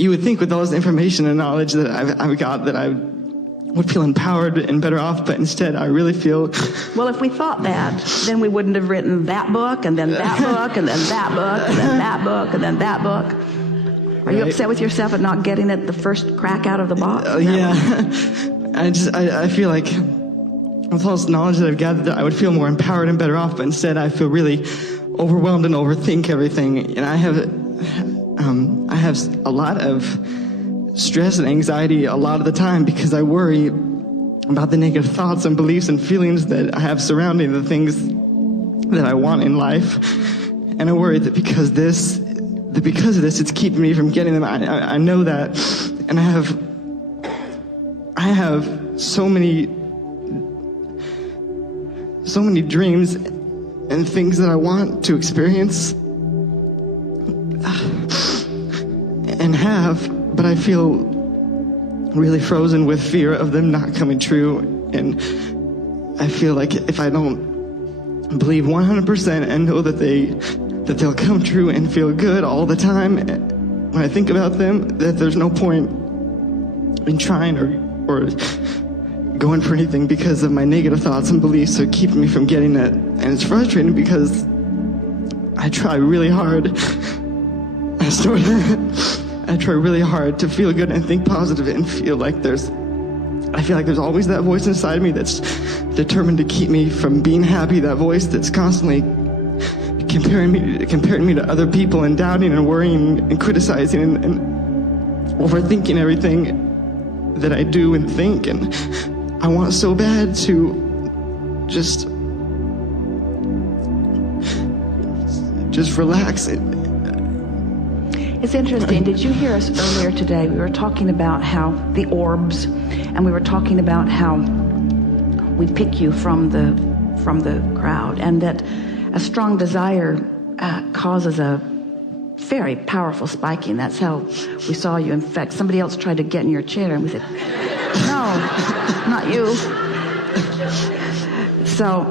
you would think with all this information and knowledge that I've got that I would feel empowered and better off, but instead I really feel... Well, if we thought that, then we wouldn't have written that book, and then that book, and then that book, and then that book, and then that book. Are you upset with yourself at not getting it the first crack out of the box? Yeah. I feel like with all this knowledge that I've gathered, that I would feel more empowered and better off, but instead I feel really overwhelmed and overthink everything. And I have a lot of stress and anxiety a lot of the time because I worry about the negative thoughts and beliefs and feelings that I have surrounding the things that I want in life. And I worry that because of this, it's keeping me from getting them. I know that, and I have so many dreams and things that I want to experience and have, but I feel really frozen with fear of them not coming true. And I feel like if I don't believe 100% and know that they'll come true and feel good all the time when I think about them, that there's no point in trying or going for anything because of my negative thoughts and beliefs are keeping me from getting it. And it's frustrating because I try really hard. I try really hard to feel good and think positive and feel like there's always that voice inside of me that's determined to keep me from being happy, that voice that's constantly comparing me to other people and doubting and worrying and criticizing and overthinking everything that I do and think. And I want so bad to just relax. It's interesting. Did you hear us earlier today? We were talking about how the orbs, and we were talking about how we pick you from the crowd, and that a strong desire causes a very powerful spiking. That's how we saw you. In fact, somebody else tried to get in your chair, and we said, "No, not you." So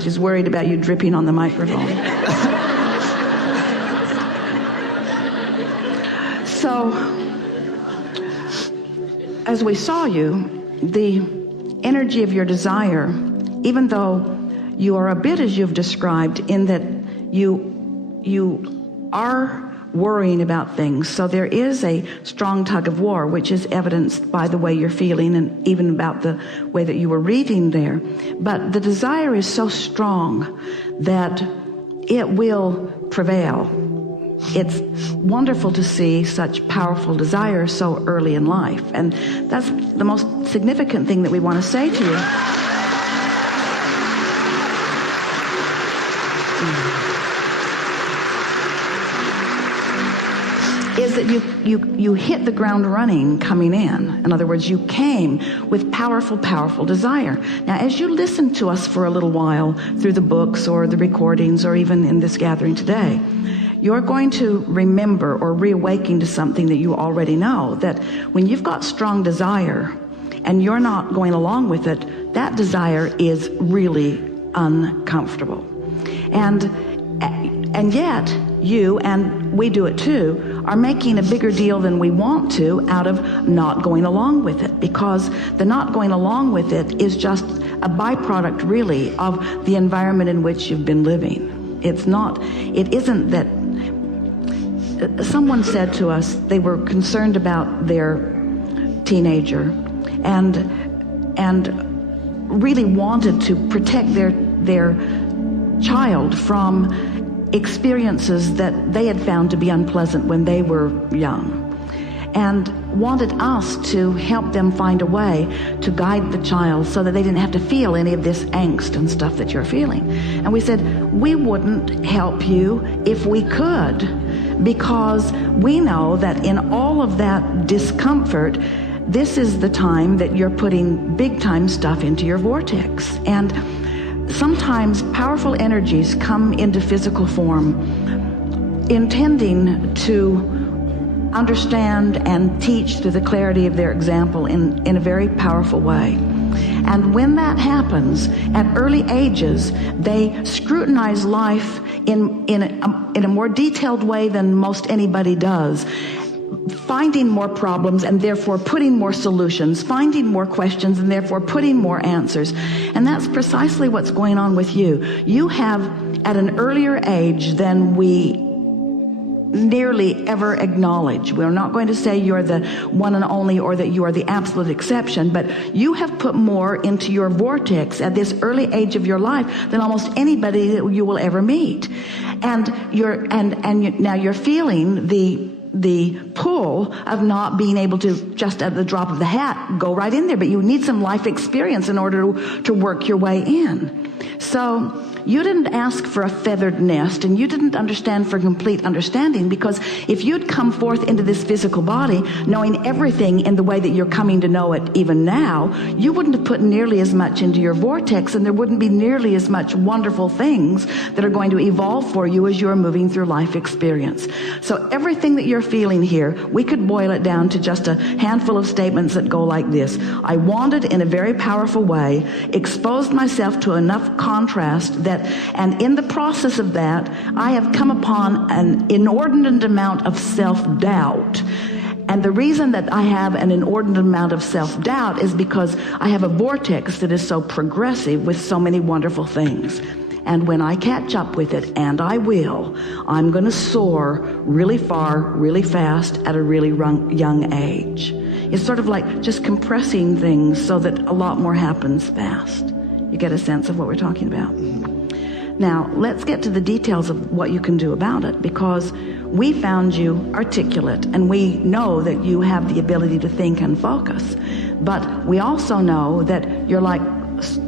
she's worried about you dripping on the microphone. So, as we saw you, the energy of your desire, even though you are a bit as you've described, in that you are worrying about things, so there is a strong tug of war, which is evidenced by the way you're feeling and even about the way that you were reading there. But the desire is so strong that it will prevail. It's wonderful to see such powerful desire so early in life, and that's the most significant thing that we want to say to you. Is that you hit the ground running coming in. In other words, you came with powerful desire. Now, as you listen to us for a little while through the books or the recordings or even in this gathering today, you're going to remember or reawaken to something that you already know, that when you've got strong desire and you're not going along with it, that desire is really uncomfortable. And yet, you, and we do it too, are making a bigger deal than we want to out of not going along with it, because the not going along with it is just a byproduct, really, of the environment in which you've been living. It isn't that. Someone said to us they were concerned about their teenager and really wanted to protect their child from experiences that they had found to be unpleasant when they were young, and wanted us to help them find a way to guide the child so that they didn't have to feel any of this angst and stuff that you're feeling. And we said, we wouldn't help you if we could, because we know that in all of that discomfort, this is the time that you're putting big time stuff into your vortex. And sometimes powerful energies come into physical form intending to understand and teach through the clarity of their example in a very powerful way. And when that happens at early ages, they scrutinize life in a more detailed way than most anybody does, finding more problems and therefore putting more solutions, finding more questions and therefore putting more answers. And that's precisely what's going on with you. You have, at an earlier age than we nearly ever acknowledge. We're not going to say you're the one and only or that you are the absolute exception, but you have put more into your vortex at this early age of your life than almost anybody that you will ever meet. And now you're feeling the pull of not being able to just at the drop of the hat go right in there, but you need some life experience in order to work your way in. So you didn't ask for a feathered nest, and you didn't understand for complete understanding, because if you'd come forth into this physical body knowing everything in the way that you're coming to know it even now, you wouldn't have put nearly as much into your vortex, and there wouldn't be nearly as much wonderful things that are going to evolve for you as you're moving through life experience. So everything that you're feeling here, we could boil it down to just a handful of statements that go like this. I wanted in a very powerful way, exposed myself to enough contrast that, and in the process of that, I have come upon an inordinate amount of self-doubt. And the reason that I have an inordinate amount of self-doubt is because I have a vortex that is so progressive with so many wonderful things. And when I catch up with it, and I will, I'm going to soar really far, really fast at a really young age. It's sort of like just compressing things so that a lot more happens fast. You get a sense of what we're talking about? Now, let's get to the details of what you can do about it, because we found you articulate, and we know that you have the ability to think and focus. But we also know that you're like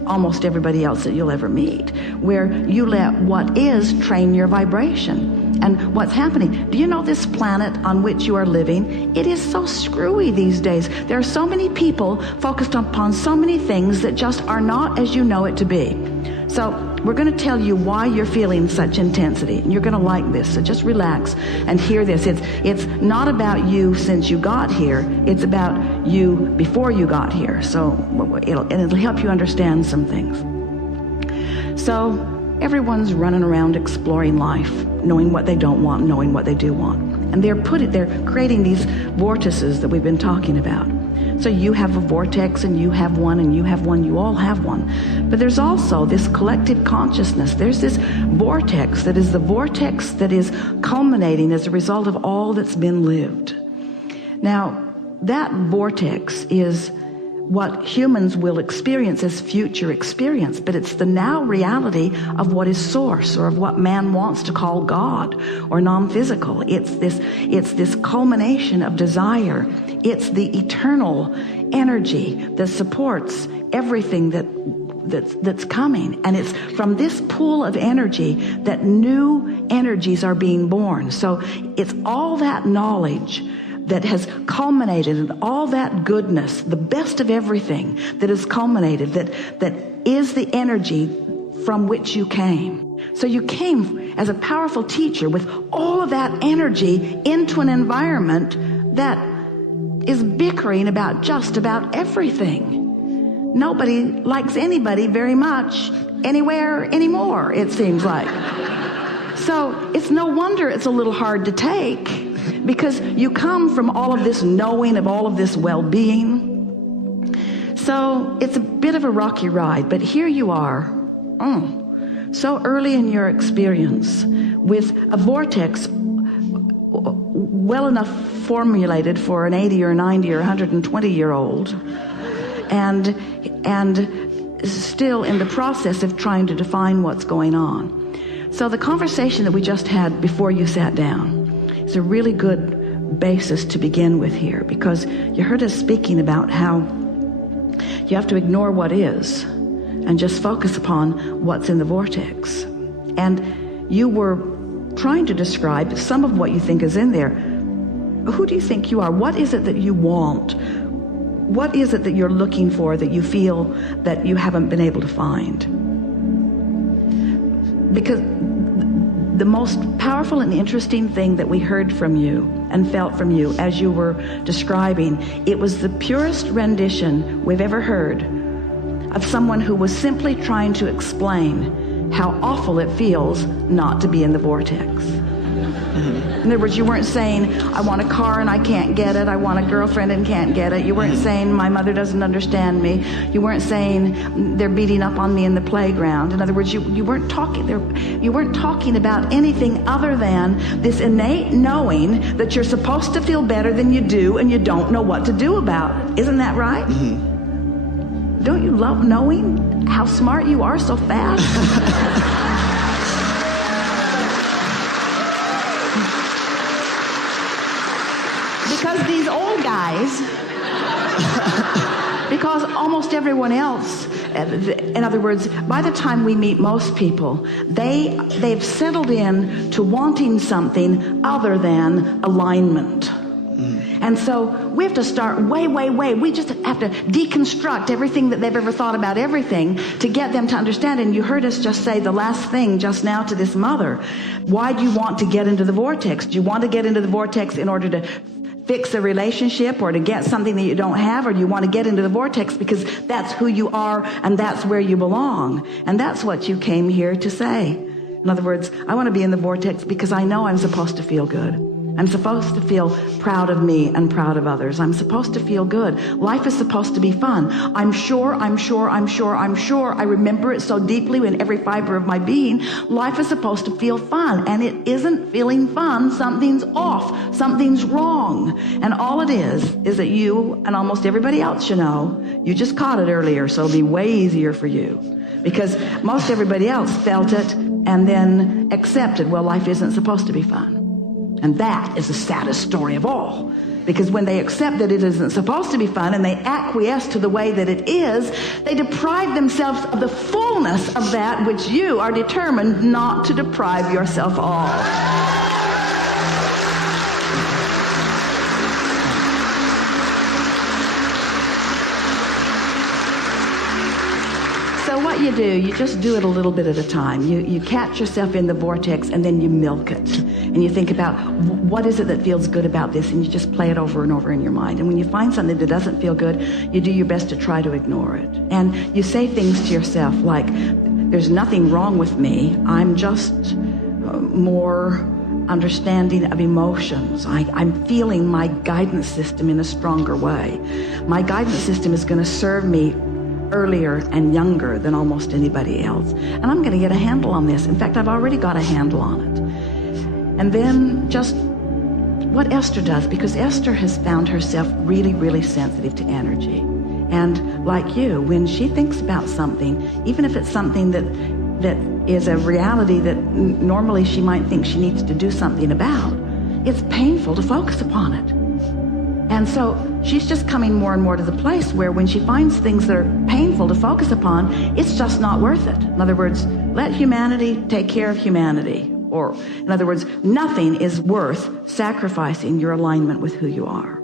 almost everybody else that you'll ever meet, where you let what is train your vibration. And what's happening, do you know this planet on which you are living? It is so screwy these days. There are so many people focused upon so many things that just are not as you know it to be. So we're going to tell you why you're feeling such intensity. And you're going to like this, so just relax and hear this. It's not about you since you got here. It's about you before you got here. So it'll help you understand some things. So everyone's running around exploring life, knowing what they don't want, knowing what they do want. And they're creating these vortices that we've been talking about. So you have a vortex, and you have one, and you have one, you all have one. But there's also this collective consciousness. There's this vortex that is the vortex that is culminating as a result of all that's been lived. Now, that vortex is what humans will experience as future experience, but it's the now reality of what is source, or of what man wants to call God or non-physical. It's this culmination of desire. It's the eternal energy that supports everything that's coming. And it's from this pool of energy that new energies are being born. So it's all that knowledge that has culminated, and all that goodness, the best of everything that has culminated, that is the energy from which you came. So you came as a powerful teacher with all of that energy into an environment that is bickering about just about everything. Nobody likes anybody very much anywhere anymore, it seems like. So it's no wonder it's a little hard to take, because you come from all of this knowing of all of this well-being. So it's a bit of a rocky ride, but here you are, so early in your experience, with a vortex well enough formulated for an 80 or 90 or 120-year-old, and still in the process of trying to define what's going on. So the conversation that we just had before you sat down is a really good basis to begin with here, because you heard us speaking about how you have to ignore what is and just focus upon what's in the vortex. And you were trying to describe some of what you think is in there. Who do you think you are? What is it that you want? What is it that you're looking for that you feel that you haven't been able to find? Because the most powerful and interesting thing that we heard from you and felt from you as you were describing, it was the purest rendition we've ever heard of someone who was simply trying to explain how awful it feels not to be in the vortex. In other words, you weren't saying, I want a car and I can't get it. I want a girlfriend and can't get it. You weren't saying, my mother doesn't understand me. You weren't saying, they're beating up on me in the playground. In other words, you weren't talking about anything other than this innate knowing that you're supposed to feel better than you do and you don't know what to do about it. Isn't that right? Don't you love knowing how smart you are so fast? Because these old guys, because almost everyone else, in other words, by the time we meet most people, they've settled in to wanting something other than alignment. And so we have to start way. We just have to deconstruct everything that they've ever thought about everything to get them to understand. And you heard us just say the last thing just now to this mother. Why do you want to get into the vortex? Do you want to get into the vortex in order to fix a relationship or to get something that you don't have, or do you want to get into the vortex because that's who you are and that's where you belong? And that's what you came here to say. In other words, I want to be in the vortex because I know I'm supposed to feel good. I'm supposed to feel proud of me and proud of others. I'm supposed to feel good. Life is supposed to be fun. I'm sure. I remember it so deeply in every fiber of my being. Life is supposed to feel fun, and it isn't feeling fun. Something's off. Something's wrong. And all it is that you and almost everybody else you know, you just caught it earlier, so it'll be way easier for you. Because most everybody else felt it and then accepted, well, life isn't supposed to be fun. And that is the saddest story of all. Because when they accept that it isn't supposed to be fun and they acquiesce to the way that it is, they deprive themselves of the fullness of that which you are determined not to deprive yourself of. So what you do, you just do it a little bit at a time. You catch yourself in the vortex and then you milk it. And you think about, what is it that feels good about this? And you just play it over and over in your mind. And when you find something that doesn't feel good, you do your best to try to ignore it. And you say things to yourself like, there's nothing wrong with me. I'm just more understanding of emotions. I'm feeling my guidance system in a stronger way. My guidance system is going to serve me earlier and younger than almost anybody else. And I'm going to get a handle on this. In fact, I've already got a handle on it. And then just what Esther does, because Esther has found herself really, really sensitive to energy. And like you, when she thinks about something, even if it's something that is a reality that normally she might think she needs to do something about, it's painful to focus upon it. And so she's just coming more and more to the place where when she finds things that are painful to focus upon, it's just not worth it. In other words, let humanity take care of humanity. Or, in other words, nothing is worth sacrificing your alignment with who you are.